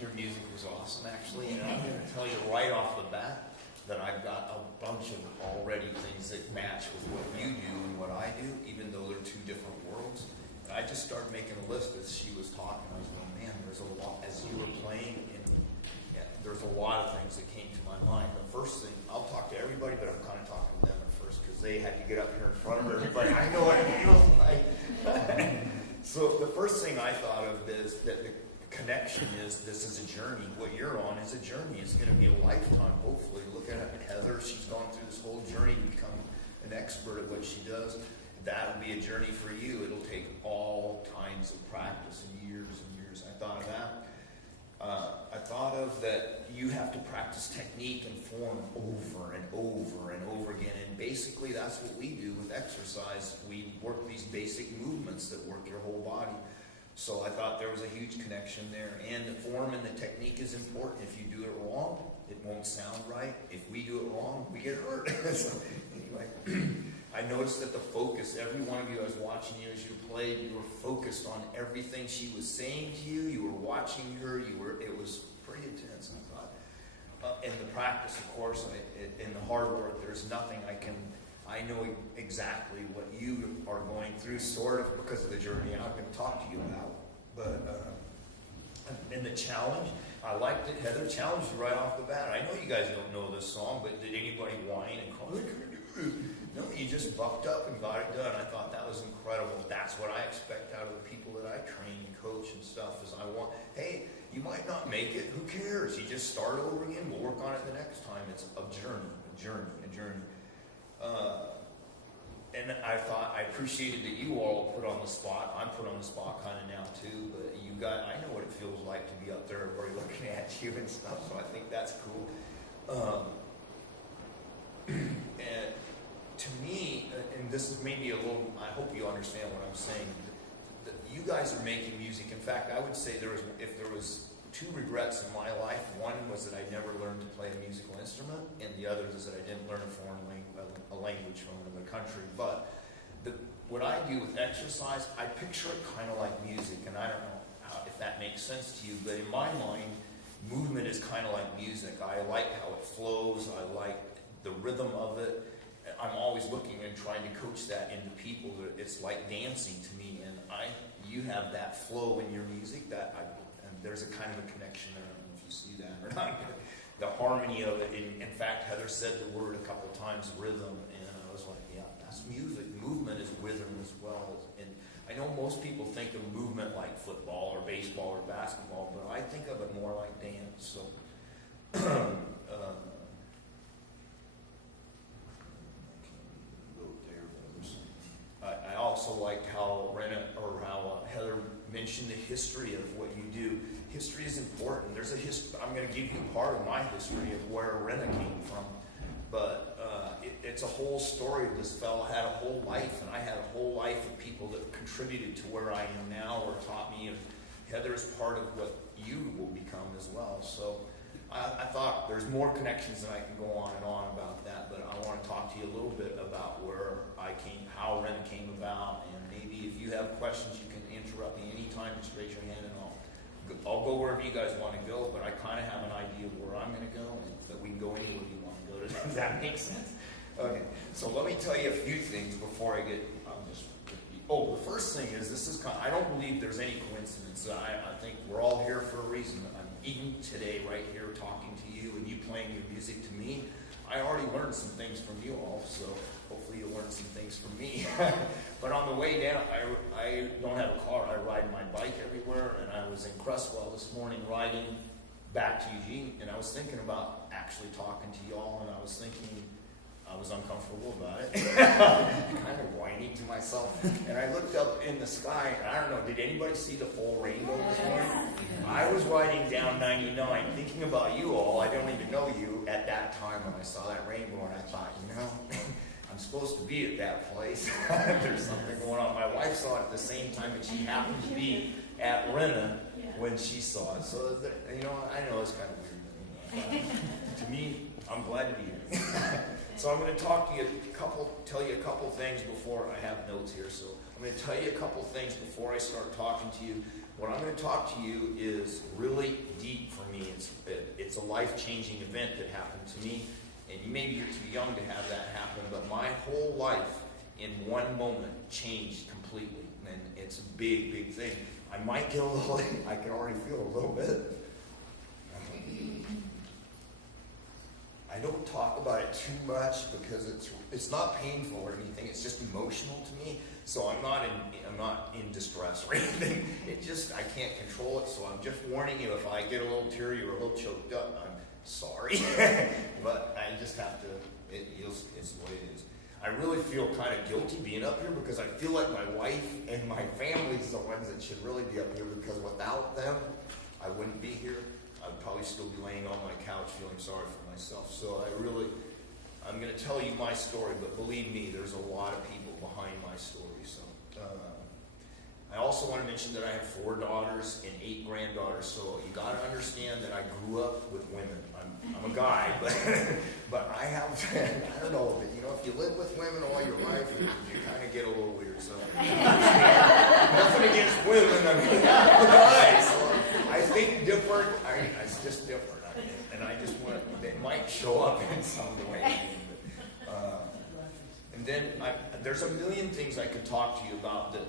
your music was awesome, actually, and I'm going to tell you right off the bat that I've got a bunch of already things that match with what you do and what I do, even though they're two different worlds. And I just started making a list as she was talking. I was going, man, there's a lot, as you were playing, and yeah, there's a lot of things that came to my mind. The first thing, I'll talk to everybody, but I'm kind of talking to them at first because they had to get up here in front of everybody. I know what it feels like. So the first thing I thought of is that the connection is this is a journey. What you're on is a journey. It's going to be a lifetime, hopefully. Look at Heather. She's gone through this whole journey to become an expert at what she does. That'll be a journey for you. It'll take all kinds of practice and years and years. I thought of that. I thought of that you have to practice technique and form over and over and over again. And basically that's what we do with exercise. We work these basic movements that work your whole body. So I thought there was a huge connection there. And the form and the technique is important. If you do it wrong, it won't sound right. If we do it wrong, we get hurt. So anyway, I noticed that the focus, every one of you, I was watching you as you played, you were focused on everything she was saying to you. You were watching her. It was pretty intense, I thought. In the practice, of course, in the hard work, there's nothing I know exactly what you are going through, sort of, because of the journey I'm going to talk to you about. But in the challenge, I liked it. Heather challenged you right off the bat. I know you guys don't know this song, but did anybody whine and call, "Can I do this?" No, you just bucked up and got it done. I thought that was incredible. That's what I expect out of the people that I train and coach and stuff, is I want, hey, you might not make it. Who cares? You just start over again. We'll work on it the next time. It's a journey. And I thought, I appreciated that you all put on the spot. I'm put on the spot kind of now too, but I know what it feels like to be up there, everybody looking at you and stuff, so I think that's cool. And to me, and this is maybe a little, I hope you understand what I'm saying, that you guys are making music. In fact, I would say if there was two regrets in my life, one was that I never learned to play a musical instrument, and the other is that I didn't learn a language from another country. But what I do with exercise, I picture it kind of like music, and I don't know if that makes sense to you, but in my mind, movement is kind of like music. I like how it flows. I like the rhythm of it. I'm always looking and trying to coach that into people. It's like dancing to me, and you have that flow in your music and there's a kind of a connection. I don't know if you see that or not. The harmony of it. In fact, Heather said the word a couple of times, rhythm, and I was like, yeah, that's music. Movement is rhythm as well. And I know most people think of movement like football or baseball or basketball, but I think of it more like dance. So, I also liked how Heather mentioned the history of what you do. History is important. There's a history. I'm going to give you part of my history of where ReNA came from, but it's a whole story. This fellow had a whole life, and I had a whole life of people that contributed to where I am now or taught me. And Heather is part of what you will become as well. So I thought there's more connections than I can go on and on about that, but I want to talk to you a little bit about where I came, how ReNA came about, and maybe if you have questions, you can interrupt me anytime. Just raise your hand, and I'll go wherever you guys want to go, but I kind of have an idea of where I'm going to go, and that we can go anywhere you want to go. Does that make sense? Okay, so let me tell you a few things before I get, the first thing is, I don't believe there's any coincidence. I think we're all here for a reason. I'm even today right here talking to you and you playing your music to me. I already learned some things from you all, so hopefully you'll learn some things from me. But on the way down, I don't have a car. I ride my bike everywhere, and I was in Crestwell this morning riding back to Eugene, and I was thinking about actually talking to y'all, and I was thinking I was uncomfortable about it, kind of whining to myself. And I looked up in the sky, and I don't know, did anybody see the full rainbow this morning? I was riding down 99 thinking about you all. I don't even know you at that time when I saw that rainbow, and I thought, I'm supposed to be at that place. There's something going on. My wife saw it at the same time, and she happened to be at ReNA when she saw it. So, I know it's kind of weird, but to me, I'm glad to be here. So I'm going to tell you a couple things before I have notes here. So I'm going to tell you a couple things before I start talking to you. What I'm going to talk to you is really deep for me. It's a life-changing event that happened to me, and maybe you're too young to have that happen, but my whole life in one moment changed completely, and it's a big, big thing. I might get a little, I can already feel a little bit. I don't talk about it too much because it's not painful or anything. It's just emotional to me. So I'm not in distress or anything. I can't control it. So I'm just warning you, if I get a little teary or a little choked up, I'm sorry. But I just have to. It's the way it is. I really feel kind of guilty being up here because I feel like my wife and my family is the ones that should really be up here, because without them, I wouldn't be here. I'd probably still be laying on my couch feeling sorry for myself. So I'm going to tell you my story, but believe me, there's a lot of people behind my story. So I also want to mention that I have 4 daughters and 8 granddaughters. So you got to understand that I grew up with women. I'm a guy, but I have, I don't know, but if you live with women all your life, you kind of get a little weird. So nothing against women. I mean, guys. I think different. It's just different. And I just want it might show up in some way. And then there's a million things I could talk to you about that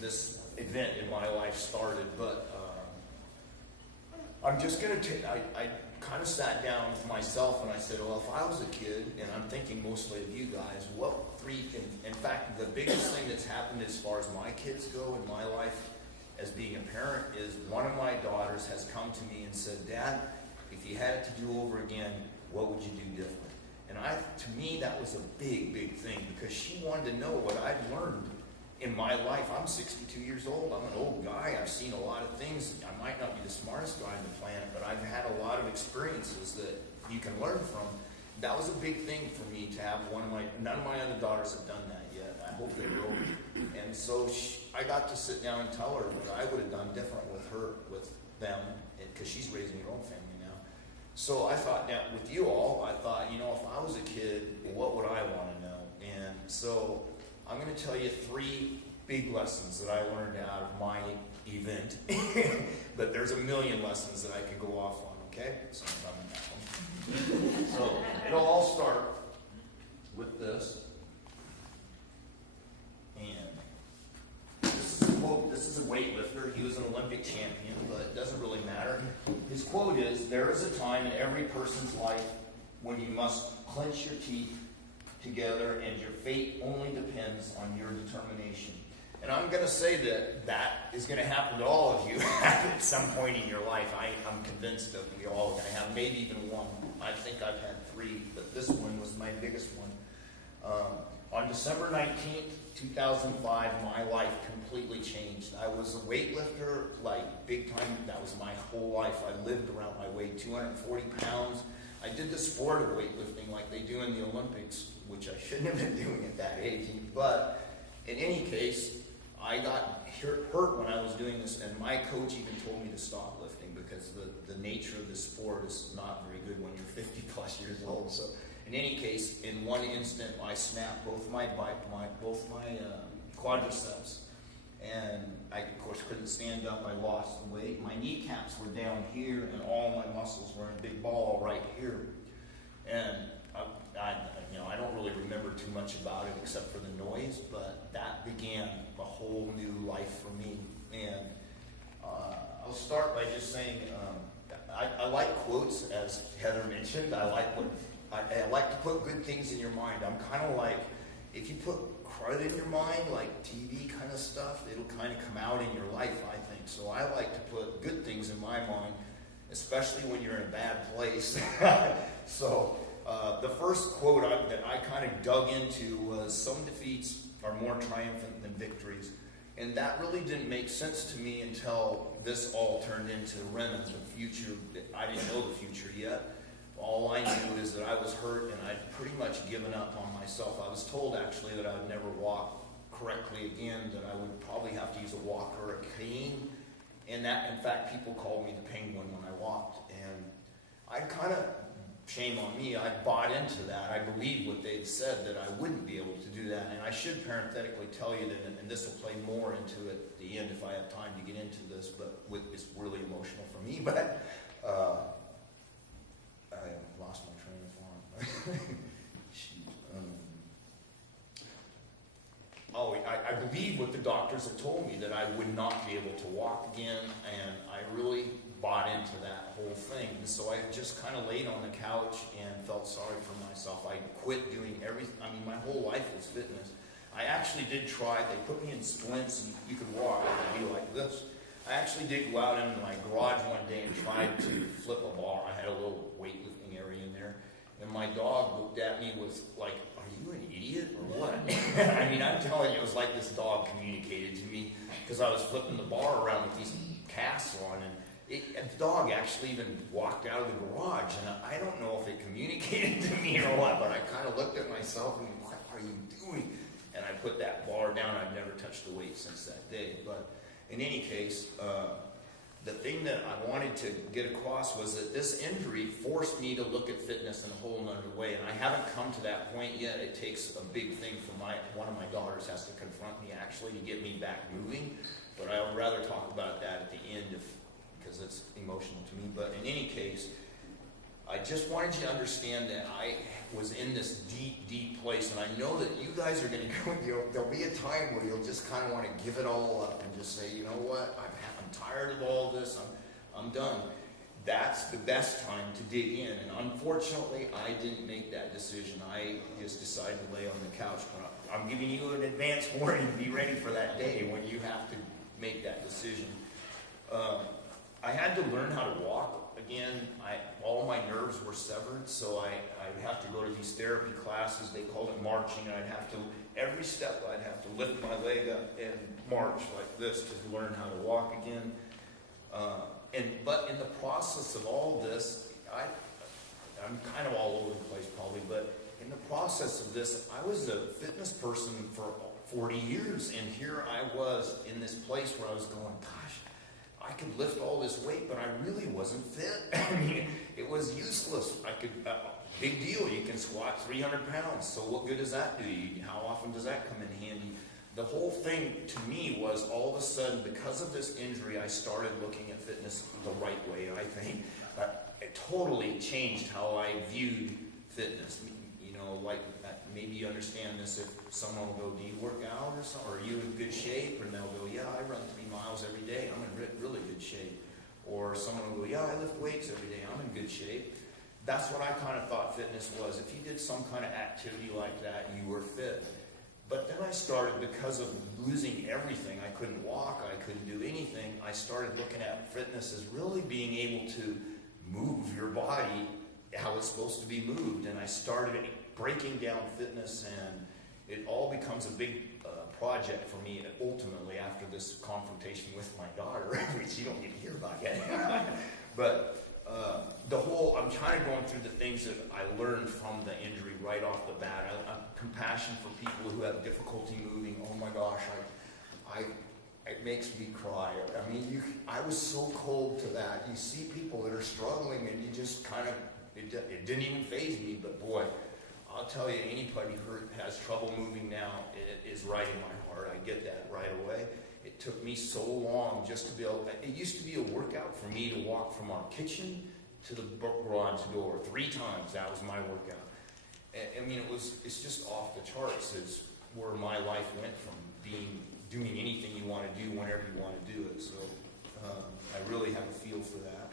this event in my life started, but I'm just going to I kind of sat down with myself and I said, well, if I was a kid, and I'm thinking mostly of you guys, in fact, the biggest thing that's happened as far as my kids go in my life as being a parent is one of my daughters has come to me and said, Dad, if you had it to do over again, what would you do different? And to me, that was a big, big thing, because she wanted to know what I'd learned in my life. I'm 62 years old. I'm an old guy. I've seen a lot of things. I might not be the smartest guy on the planet, but I've had a lot of experiences that you can learn from. That was a big thing for me to have none of my other daughters have done that yet. I hope they will. And so I got to sit down and tell her what I would have done different with them, because she's raising her own family now. So I thought, now with you all, if I was a kid, what would I want to know? And so I'm going to tell you 3 big lessons that I learned out of my event. But there's a million lessons that I could go off on, okay? So it'll all start with this. And this is a quote. This is a weightlifter. He was an Olympic champion, but it doesn't really matter. His quote is, there is a time in every person's life when you must clench your teeth together and your fate only depends on your determination. And I'm going to say that is going to happen to all of you at some point in your life. I'm convinced that we all are going to have maybe even one. I think I've had 3, but this one was my biggest one. On December 19th, 2005, my life completely changed. I was a weightlifter, big time. That was my whole life. I lived around my weight, 240 pounds. I did the sport of weightlifting like they do in the Olympics, which I shouldn't have been doing at that age. But in any case, I got hurt when I was doing this, and my coach even told me to stop lifting because the nature of the sport is not very good when you're 50 plus years old. So in any case, in one instant, I snapped both my quadriceps, and I, of course, couldn't stand up. I lost the weight. My kneecaps were down here, and all my muscles were in a big ball right here. And I don't really remember too much about it except for the noise, but that began a whole new life for me. And I'll start by just saying I like quotes, as Heather mentioned. I like to put good things in your mind. I'm kind of like, if you put crud in your mind, like TV kind of stuff, it'll kind of come out in your life, I think. So I like to put good things in my mind, especially when you're in a bad place. So the first quote that I kind of dug into was, some defeats are more triumphant than victories. And that really didn't make sense to me until this all turned into ReNA, the future. I didn't know the future yet. All I knew is that I was hurt and I'd pretty much given up on myself. I was told actually that I would never walk correctly again, that I would probably have to use a walker or a cane. And that, in fact, people called me the penguin when I walked. And I kind of shame on me, I bought into that. I believed what they'd said, that I wouldn't be able to do that. And I should parenthetically tell you that, and this will play more into it at the end if I have time to get into this, but it's really emotional for me. But I lost my train of thought. I believe what the doctors had told me, that I would not be able to walk again, and I really bought into that whole thing. And so I just kind of laid on the couch and felt sorry for myself. I quit doing everything. I mean, my whole life was fitness. I actually did try. They put me in splints, and you could walk. I could be like this. I actually did go out into my garage one day and tried to flip a bar. I had a little weightlifting area in there, and my dog looked at me with like, "Are you an idiot or what?" I mean, I'm telling you, it was like this dog communicated to me, because I was flipping the bar around with these casts on, and the dog actually even walked out of the garage, and I don't know if it communicated to me or what, but I kind of looked at myself and, what are you doing? And I put that bar down. I've never touched the weight since that day. But in any case, the thing that I wanted to get across was that this injury forced me to look at fitness in a whole nother way, and I haven't come to that point yet. It takes a big thing for one of my daughters has to confront me actually to get me back moving, but I would rather talk about that at the end because it's emotional to me. But in any case, I just wanted you to understand that I was in this deep, deep place, and I know that you guys are going to go, there'll be a time where you'll just kind of want to give it all up and just say, you know what, I'm tired of all this, I'm done. That's the best time to dig in, and unfortunately, I didn't make that decision. I just decided to lay on the couch. But I'm giving you an advance warning. Be ready for that day when you have to make that decision. I had to learn how to walk again. All my nerves were severed, so I have to go to these therapy classes. They called it marching, and I'd have to, every step I'd have to lift my leg up and march like this to learn how to walk again. But in the process of all this, I'm kind of all over the place probably, but in the process of this, I was a fitness person for 40 years, and here I was in this place where I was going, gosh, I could lift all this weight, but I really wasn't fit. I mean, it was useless. Big deal, you can squat 300 pounds, so what good does that do you? How often does that come in handy? The whole thing to me was all of a sudden, because of this injury, I started looking at fitness the right way, I think. It totally changed how I viewed fitness. You know, like maybe you understand this if someone will go, do you work out or something? Or are you in good shape? And they'll go, yeah, I run 3 miles every day. I'm in really good shape. Or someone will go, yeah, I lift weights every day. I'm in good shape. That's what I kind of thought fitness was. If you did some kind of activity like that, you were fit. But then I started, because of losing everything, I couldn't walk, I couldn't do anything, I started looking at fitness as really being able to move your body how it's supposed to be moved. And I started breaking down fitness, and it all becomes a big project for me ultimately after this confrontation with my daughter, which you don't get to hear about yet. But I'm kind of going through the things that I learned from the injury right off the bat. Compassion for people who have difficulty moving. Oh my gosh, it makes me cry. I mean, I was so cold to that. You see people that are struggling, and you just kind of, it didn't even faze me. But boy, I'll tell you, anybody who has trouble moving now, it is right in my heart. I get that right away. It took me so long just to be able, it used to be a workout for me to walk from our kitchen to the garage door 3 times. That was my workout. I mean, it's just off the charts. It's where my life went from doing anything you want to do whenever you want to do it. So I really have a feel for that.